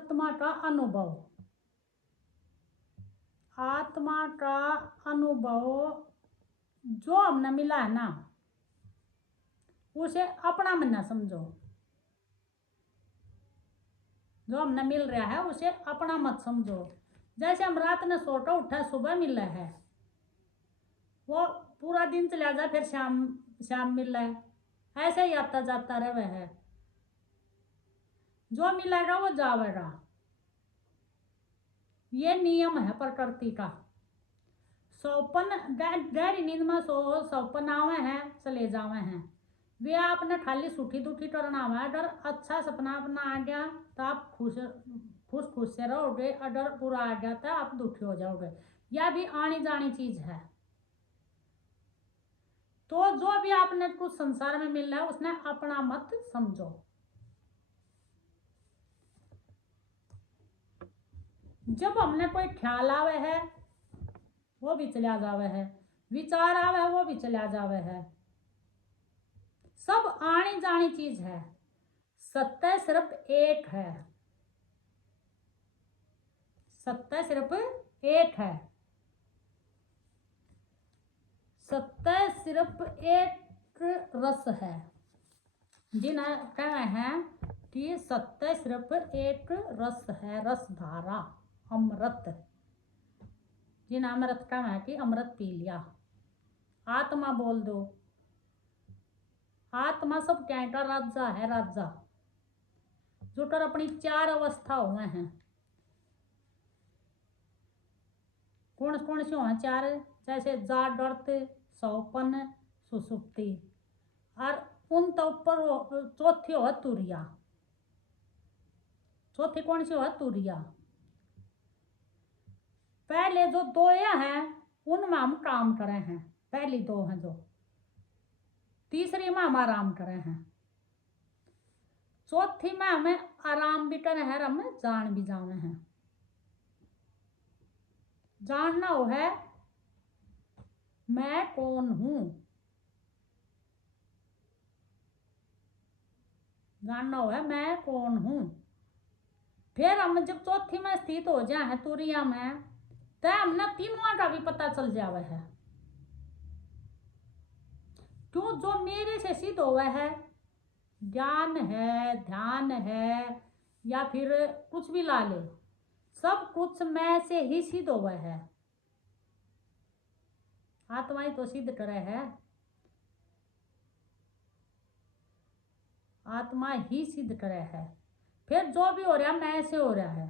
आत्मा का अनुभव। आत्मा का अनुभव जो हमने मिला है ना, उसे अपना मन ना समझो। जो हमने मिल रहा है उसे अपना मत समझो। जैसे हम रात में सोटा उठा सुबह मिला है, वो पूरा दिन चला जाए फिर शाम शाम मिल रहा है, ऐसे ही आता जाता रहे है। जो मिलेगा वो जावेगा, ये नियम है प्रकृति का। सौपन गहरी नींद में सौपन आवे हैं चले जावे हैं, वे आपने खाली सुखी दुखी करना हुआ। अगर अच्छा सपना अपना आ गया तो आप खुश खुश से रहोगे, अगर बुरा आ गया तो आप दुखी हो जाओगे। यह भी आनी जानी चीज है। तो जो भी आपने कुछ संसार में मिल रहा है उसने अपना मत समझो। जब हमने कोई ख्याल आवे है वो भी चला जावे है, विचार आवे है वो भी चला जावे है, सब आनी जानी चीज है। सत्य सिर्फ एक है, सत्य सिर्फ एक है। सत्य सिर्फ एक रस है। जिन्हें कहते हैं कि सत्य सिर्फ एक रस है, रस धारा अमृत। जिन्हें अमृत कहते हैं कि अमृत पी लिया। आत्मा बोल दो, आत्मा सब क्या राजा है, राजा जो कर अपनी चार अवस्था हुए हैं। कौन कौन से हुए चार? जैसे जागृत, सौपन, सुसुप्ति, और उन तो ऊपर चौथी हो तुरिया। चौथी कौन सी हो? तुरिया। पहले जो दो हैं उनमें हम काम करे हैं, पहली दो हैं जो, तीसरी में हम आराम करे हैं, चौथी में हमें आराम भी करे हैं, हमें जान भी जाने हैं। जानना हो है मैं कौन हूं, जानना हो है मैं कौन हूं। फिर हम जब चौथी में स्थित हो जाए हैं तुरिया में, तो हमने तीनों का भी पता चल जावे है। क्यों? जो मेरे से सिद्ध हुआ है, ज्ञान है, ध्यान है, या फिर कुछ भी ला ले, सब कुछ मैं से ही सिद्ध हुआ है। आत्मा ही तो सिद्ध करे है, आत्मा ही सिद्ध करे है। फिर जो भी हो रहा है मैं से हो रहा है।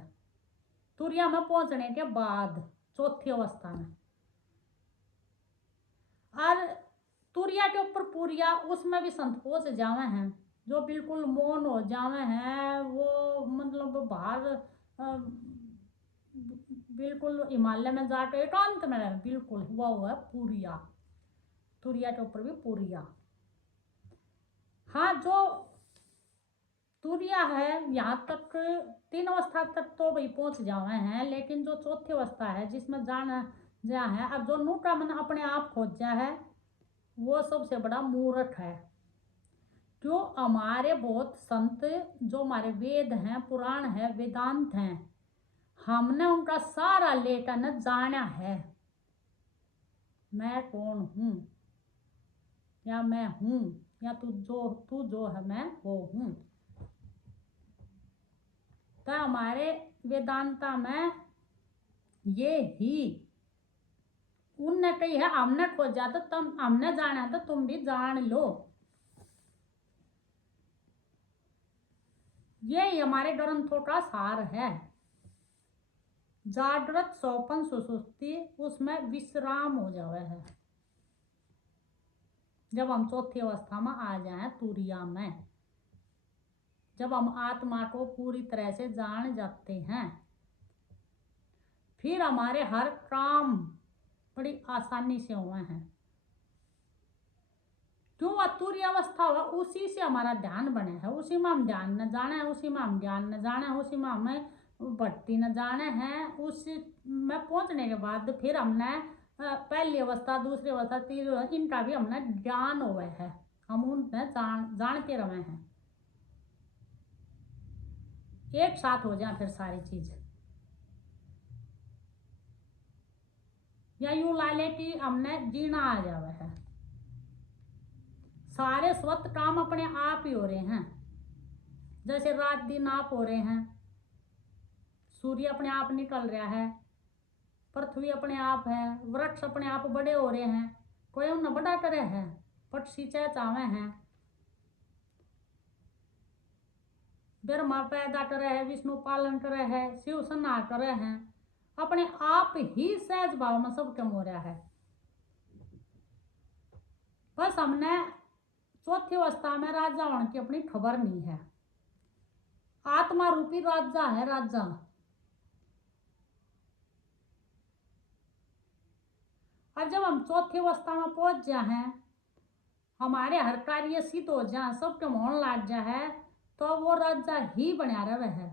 तुरिया में पहुंचने के बाद चौथी अवस्था में, और तुरिया के ऊपर पुरिया, उसमें भी संत पहुंच जावे हैं जो बिल्कुल मौन हो जावे हैं। वो मतलब बाहर बिल्कुल हिमालय में जाके एकांत में रहे बिल्कुल, वो है पुरिया। तुरिया के ऊपर भी पुरिया। हाँ, जो तुरिया है यहाँ तक तीन अवस्था तक तो भाई पहुंच जावे हैं, लेकिन जो चौथी अवस्था है जिसमें जाना जा है, अब जो नूका मन अपने आप खोज जा है, वो सबसे बड़ा मूर्ख है। क्यों? हमारे बहुत संत जो हमारे वेद हैं, पुराण है, वेदांत हैं, हमने उनका सारा लेकर न जाना है मैं कौन हूं, या मैं हूं, या तू जो है मैं वो हूं। तो हमारे वेदांता में ये ही उनने कही है, हमने खोजा तो तुम, हमने जाना तो तुम भी जान लो। ये हमारे ग्रंथों का सार है। जागृत, सौपन, सुसुप्ति, उसमें विश्राम हो जावे है जब हम चौथी अवस्था में आ जाए तुरिया में, जब हम आत्मा को पूरी तरह से जान जाते हैं, फिर हमारे हर काम बड़ी आसानी से हुए हैं। क्यों? तुरीय अवस्था हुआ, उसी से हमारा ध्यान बने है, उसी में हम ध्यान न जाने हैं, उसी में हम ज्ञान न जाने हैं, उसी में हमें भक्ति न जाने हैं। उस में पहुंचने के बाद फिर हमने पहली अवस्था, दूसरी अवस्था, तीसरी अवस्था, इनका भी हमने ज्ञान हुआ है, हम उनमें जानते रहे हैं। एक साथ हो जाए फिर सारी चीज। या यूं ला ले कि हमने जीना आ जावे है, सारे स्वत काम अपने आप ही हो रहे हैं, जैसे रात दिन आप हो रहे हैं, सूर्य अपने आप निकल रहा है, पृथ्वी अपने आप है, वृक्ष अपने आप बड़े हो रहे हैं, कोई उन्हें बड़ा करे है, पक्षी चहचावे हैं, ब्रह्मा पैदा करे है, विष्णु पालन करे है, शिव सना करे हैं, अपने आप ही सहज भाव में सब कम हो रहा है। बस हमने चौथी अवस्था में राजा होने की अपनी खबर नहीं है। आत्मा रूपी राजा है, राजा। और जब हम चौथी अवस्था में पहुंच जाए हैं, हमारे हर कार्य सिद्ध हो जाए, सबके मोहन लाग जाए, तो वो राजा ही बना रहे है।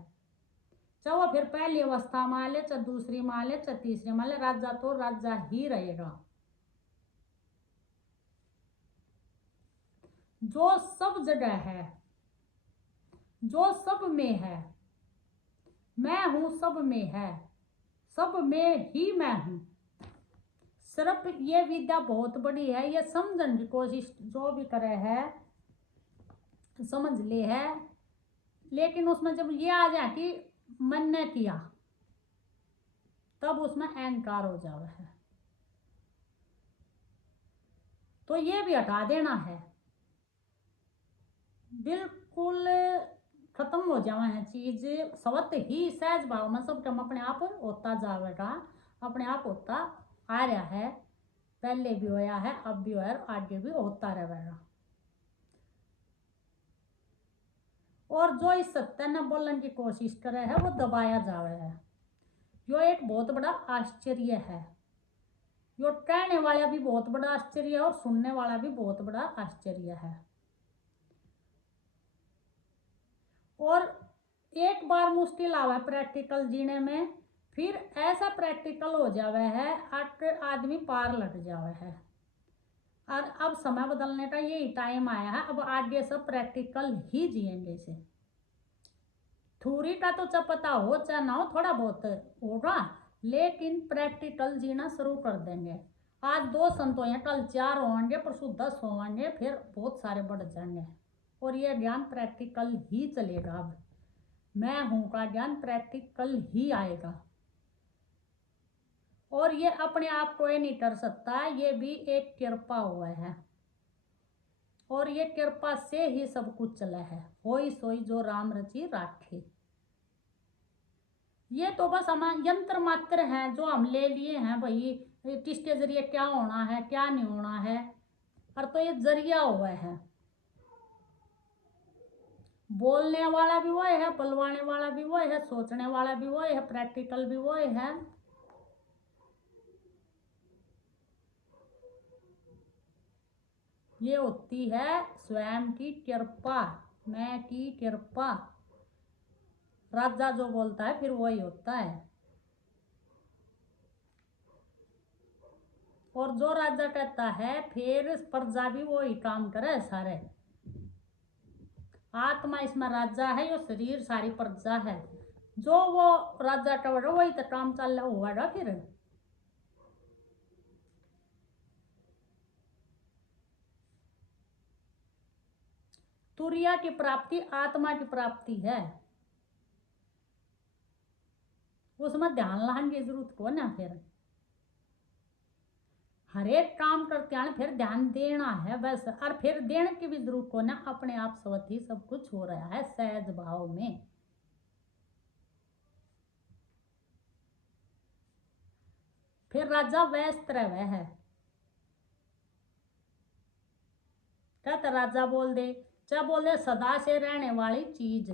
चाहे वो फिर पहली अवस्था में ले, चाहे दूसरी में ले, चाहे तीसरी में ले, राजा तो राजा ही रहेगा। जो सब जगह है, जो सब में है, मैं हूं सब में है, सब में ही मैं हूं। सिर्फ ये विद्या बहुत बड़ी है, ये समझने की कोशिश जो भी करे है समझ ले है, लेकिन उसमें जब ये आ जाए कि मन ने किया, तब उसमें अहंकार हो जावे है। तो ये भी हटा देना है, बिल्कुल खत्म हो जावे है चीज, स्वत ही सहज भाव में सब कम अपने आप होता जावेगा, अपने आप होता आ रहा है, पहले भी होया है, अब भी होया, आगे भी होता रहेगा। और जो इस सत्य ने बोलने की कोशिश करे है वो दबाया जावे है। यो एक बहुत बड़ा आश्चर्य है, यो कहने वाला भी बहुत बड़ा आश्चर्य है और सुनने वाला भी बहुत बड़ा आश्चर्य है। और एक बार मुश्किल आवा प्रैक्टिकल जीने में, फिर ऐसा प्रैक्टिकल हो जावे है आदमी पार लग जावे है। और अब समय बदलने का यही टाइम आया है, अब आगे सब प्रैक्टिकल ही जिएंगे इसे। थ्योरी का तो चाहे पता हो चाहे ना हो, थोड़ा बहुत होगा, लेकिन प्रैक्टिकल जीना शुरू कर देंगे। आज 2 संत हैं, कल 4 होंगे, परसों 10 होंगे, फिर बहुत सारे बढ़ जाएंगे। और ये ज्ञान प्रैक्टिकल ही चलेगा। अब मैं हूं का ज्ञान प्रैक्टिकल ही आएगा, और ये अपने आप कोई नहीं कर सकता, ये भी एक कृपा हुआ है, और ये कृपा से ही सब कुछ चला है। होई सोई जो राम रची राखे। ये तो बस हम यंत्र मात्र हैं जो हम ले लिए हैं भाई, किसके जरिए क्या होना है क्या नहीं होना है, और तो ये जरिया हुआ है। बोलने वाला भी वो है, बुलवाने वाला भी वो है, सोचने वाला भी वो है, प्रैक्टिकल भी वो है। ये होती है स्वयं की कृपा, मैं की कृपा। राजा जो बोलता है फिर वही होता है, और जो राजा कहता है फिर प्रजा भी वही काम करे सारे। आत्मा इसमें राजा है, यो शरीर सारी प्रजा है। जो वो राजा का वही तो काम चल रहा हुआ फिर। तुरिया की प्राप्ति आत्मा की प्राप्ति है, उसमें ध्यान लाने की जरूरत को ना। फिर हर एक काम करते हैं फिर ध्यान देना है बस, और फिर देने की भी जरूरत को ना, अपने आप स्वत ही सब कुछ हो रहा है सहज भाव में। फिर राजा व्यस्त रहे है, कहते राजा बोल दे चाहे बोल दे, सदा से रहने वाली चीज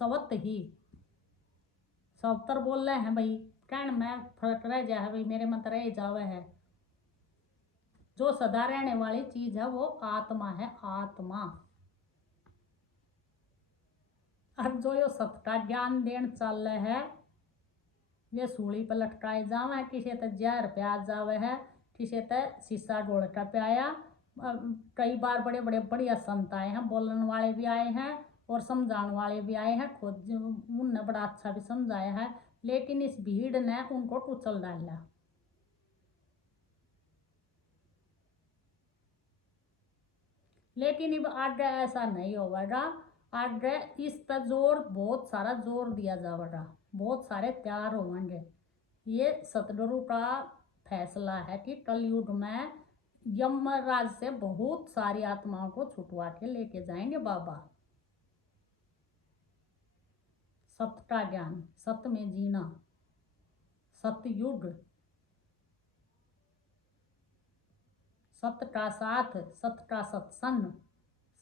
स्वत ही। सवतर बोल रहे हैं भाई, कहने में फर्क रह जाए भाई, मेरे मत रह जावे है। जो सदा रहने वाली चीज है वो आत्मा है, आत्मा। अब जो यो सत का ज्ञान देन चल रहे है, ये सूली पर लटकाए जावे, किसी ते जहर प्या जावे है, किसी ते शीशा ढोल का प्याया। कई बार बड़े बड़े बढ़िया संत आए हैं, बोलने वाले भी आए हैं, और समझाने वाले भी आए हैं, खुद उनने बड़ा अच्छा भी समझाया है, लेकिन इस भीड़ ने उनको कुचल डाला। लेकिन अब आगे ऐसा नहीं होगा, आगे इस पर जोर, बहुत सारा जोर दिया जाएगा, बहुत सारे त्यार होंगे। ये सतगुरु का फैसला है कि कलयुग में यमराज से बहुत सारी आत्माओं को छुटवा के लेके जाएंगे बाबा। सत्य का ज्ञान, सत्य में जीना, सतयुग, सत्य का साथ, सत्य का सत्संग,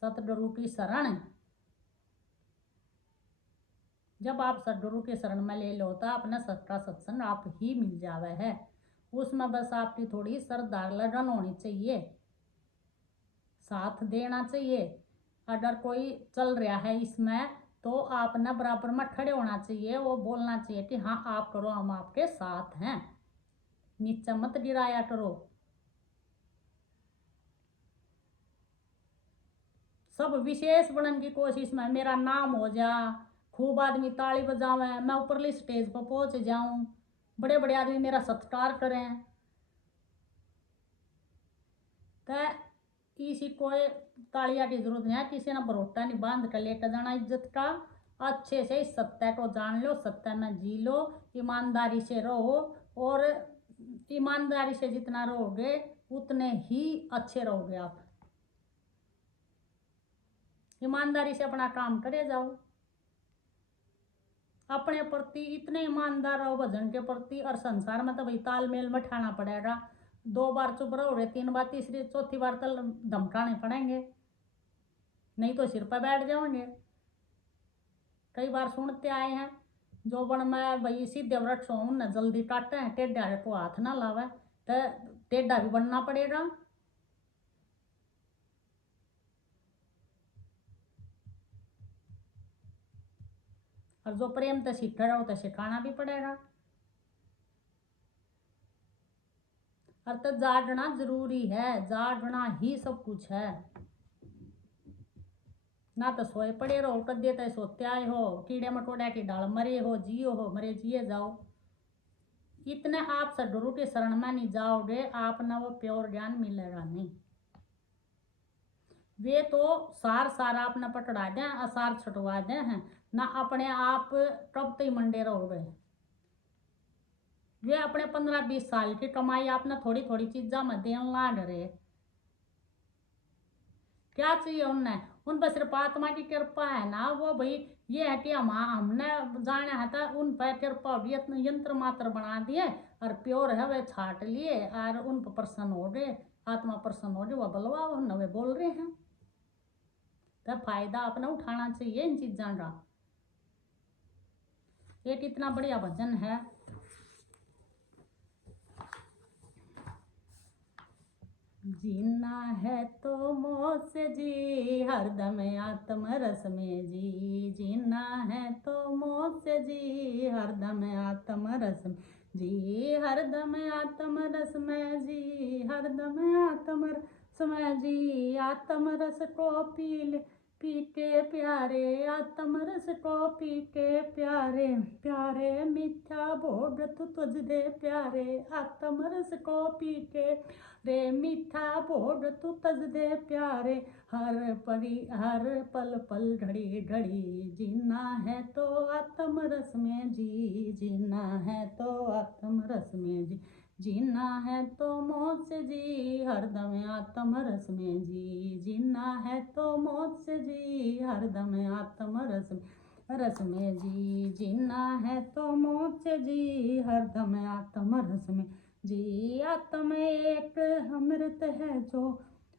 सतगुरु की शरण। जब आप सतगुरु के शरण में ले लो तो अपना सत्य का सत्संग आप ही मिल जावे है। उसमें बस आपकी थोड़ी श्रद्धा लगन होनी चाहिए, साथ देना चाहिए। अगर कोई चल रहा है इसमें तो आपने बराबर में खड़े होना चाहिए, वो बोलना चाहिए कि हाँ आप करो, हम आपके साथ हैं, नीचे मत गिराया करो। सब विशेष बनने की कोशिश में मेरा नाम हो जा, खूब आदमी ताली बजावे, मैं ऊपरली स्टेज पर पहुंच जाऊं, बड़े बड़े आदमी मेरा सत्कार करें, तो किसी को तालिया की जरूरत नहीं है, किसी ने भरोटा नहीं बांध कर लेकर जाना इज्जत का। अच्छे से इस सत्य को जान लो, सत्य में जी लो, ईमानदारी से रहो, और ईमानदारी से जितना रहोगे उतने ही अच्छे रहोगे आप। ईमानदारी से अपना काम करे जाओ, अपने प्रति इतने ईमानदार रहो, भजन के प्रति। और संसार में तो भाई तालमेल में ठाना पड़ेगा, 2 बार चुप रहोगे, 3 बार, तीसरी चौथी बार तो धमकाने पड़ेंगे, नहीं तो सिर पर बैठ जाओगे। कई बार सुनते आए हैं, जो बन में भाई सीधे वृक्ष हो न जल्दी काटते हैं, टेढ़ा को हाथ ना लावे, तो टेढ़ा भी बनना पड़ेगा। और जो प्रेम से सीख रहा हो तो सिखाना भी पड़ेगा। और तो जागना जरूरी है, जागना ही सब कुछ है। ना तो सोए पड़े रहो, कदे तो सोते आए हो, कीड़े मकोड़े की डाल मरे हो, जियो हो, मरे जिए जाओ। इतने आप सदगुरु के शरण में नहीं जाओगे, आप ना वो प्योर ज्ञान मिलेगा नहीं। वे तो सार सार आपने पकड़ा दें, असार छुटवा दे हैं ना, अपने आप कब तक मंडे रहोगे। वे अपने 15-20 साल की कमाई आपने थोड़ी थोड़ी चीजा में देन लाग रहे, क्या चाहिए उनने? उन पर सिर्फ आत्मा की कृपा है ना, वो भाई ये है कि हमने जाने है तो उन पर कृपा होगी, यंत्र मात्र बना दिए और प्योर है वे छाट लिए और उन पर प्रसन्न हो गए, आत्मा प्रसन्न हो गई, वह बलवा वो नवे बोल रहे हैं। तो फायदा अपना उठाना चाहिए इन चीज़ों का। एक इतना बढ़िया भजन है, जीना है तो मौत से जी हरदम आत्म रस में जी, जीना है तो मौत से जी हरदम आत्म रस में जी, हरदम आत्म रस में जी, हरदम आत्म रस में जी। आत्म रस को पी के प्यारे, आत्म रस को पी के प्यारे, प्यारे मीठा भोग तू तुझ दे प्यारे, आत्म रस को पी के रे मीठा भोग तू तज दे प्यारे, हर पल पल घड़ी घड़ी, जीना है तो आत्म रस में जी, जीना है तो आत्म रस में जी, जीना है तो मौत से जी हरदम आत्म रस में जी, जीना है तो मौत से जी हरदम आत्म रस में जी, जीना है तो मौत से जी हरदम आत्म रस में जी। आत्म एक अमृत है जो,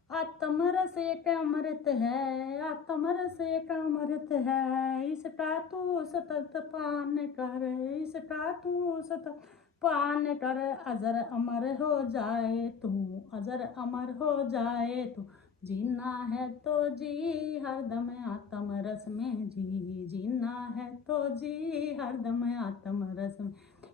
आत्म रस एक अमृत है, आत्म रस एक अमृत है, इसका तू सतत पान कर, इसका तू सतत पान कर, अजर अमर हो जाए तू, अजर अमर हो जाए तू, जीना है तो जी हरदम आत्म रस में जी, जीना है तो जी हरदम आत्म रस में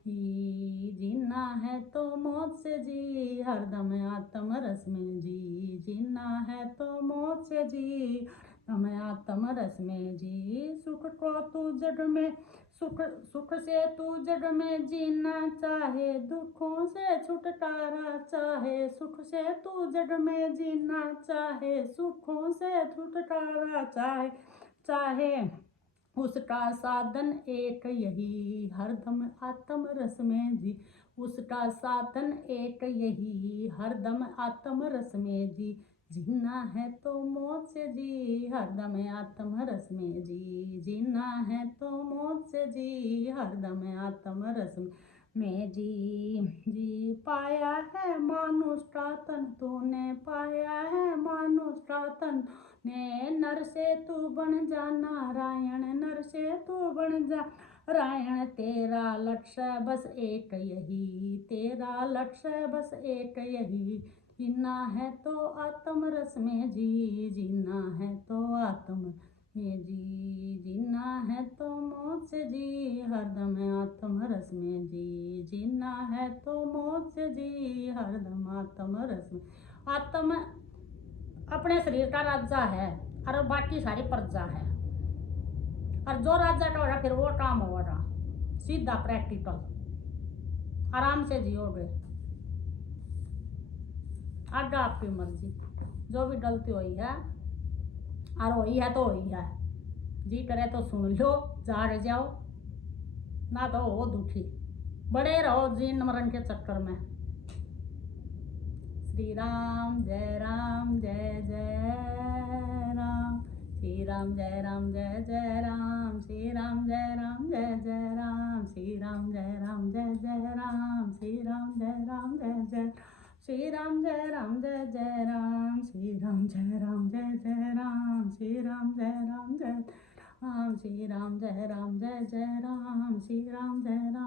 जी, जीना है तो मौत से जी हरदम आत्म रस में जी, जीना है तो मौत से जी हमें आत्म रस में जी। सुख को तू जड़ में सुख से तू जड़ में जीना चाहे, दुखों से छुटकारा चाहे। सुख से तू जड़ में जीना चाहे, सुखों से छुटकारा चाहे। चाहे उसका साधन एक यही, हरदम आत्म रस में जी। उसका साधन एक यही, हरदम आत्म रस में जी। जीना है तो मौत से जी, हरदम आत्म रस में जी। जीना है तो मौत से जी, हरदम आत्म रस में जी। जी पाया है मानुष का तन तूने, पाया है मानुष का तन ने। नर से तू बन जा नारायण, नर से तू बन जा नारायण। तेरा लक्ष्य बस एक यही, तेरा लक्ष्य बस एक यही। जीना है तो आत्म रस में जी, जीना है तो आत्म में जी। जीना है तो मौत से जी, हरदम आत्म रस में जी। जीना है तो मौत से जी, हरदम आत्म रस में। आत्म अपने शरीर का राजा है और बाकी सारी प्रजा है। और जो राजा का होगा फिर वो काम होगा, सीधा प्रैक्टिकल, आराम से जियोगे। आगे आपकी मर्जी, जो भी गलती हुई है और हुई है तो हुई है। जी करे तो सुन लो, जाग जाओ, ना तो हो दुखी, बड़े रहो जीन मरण के चक्कर में। श्री राम जय राम जय जय राम। श्री राम जय राम जय जय राम। श्री राम जय राम जय जय राम। श्री राम जय राम जय जय राम। श्री राम जय राम जय जय। श्री राम जय राम जय जय राम। श्री राम जय राम जय जय राम। श्री राम जय राम जय राम। श्री राम जय राम जय जय राम। श्री राम जय राम।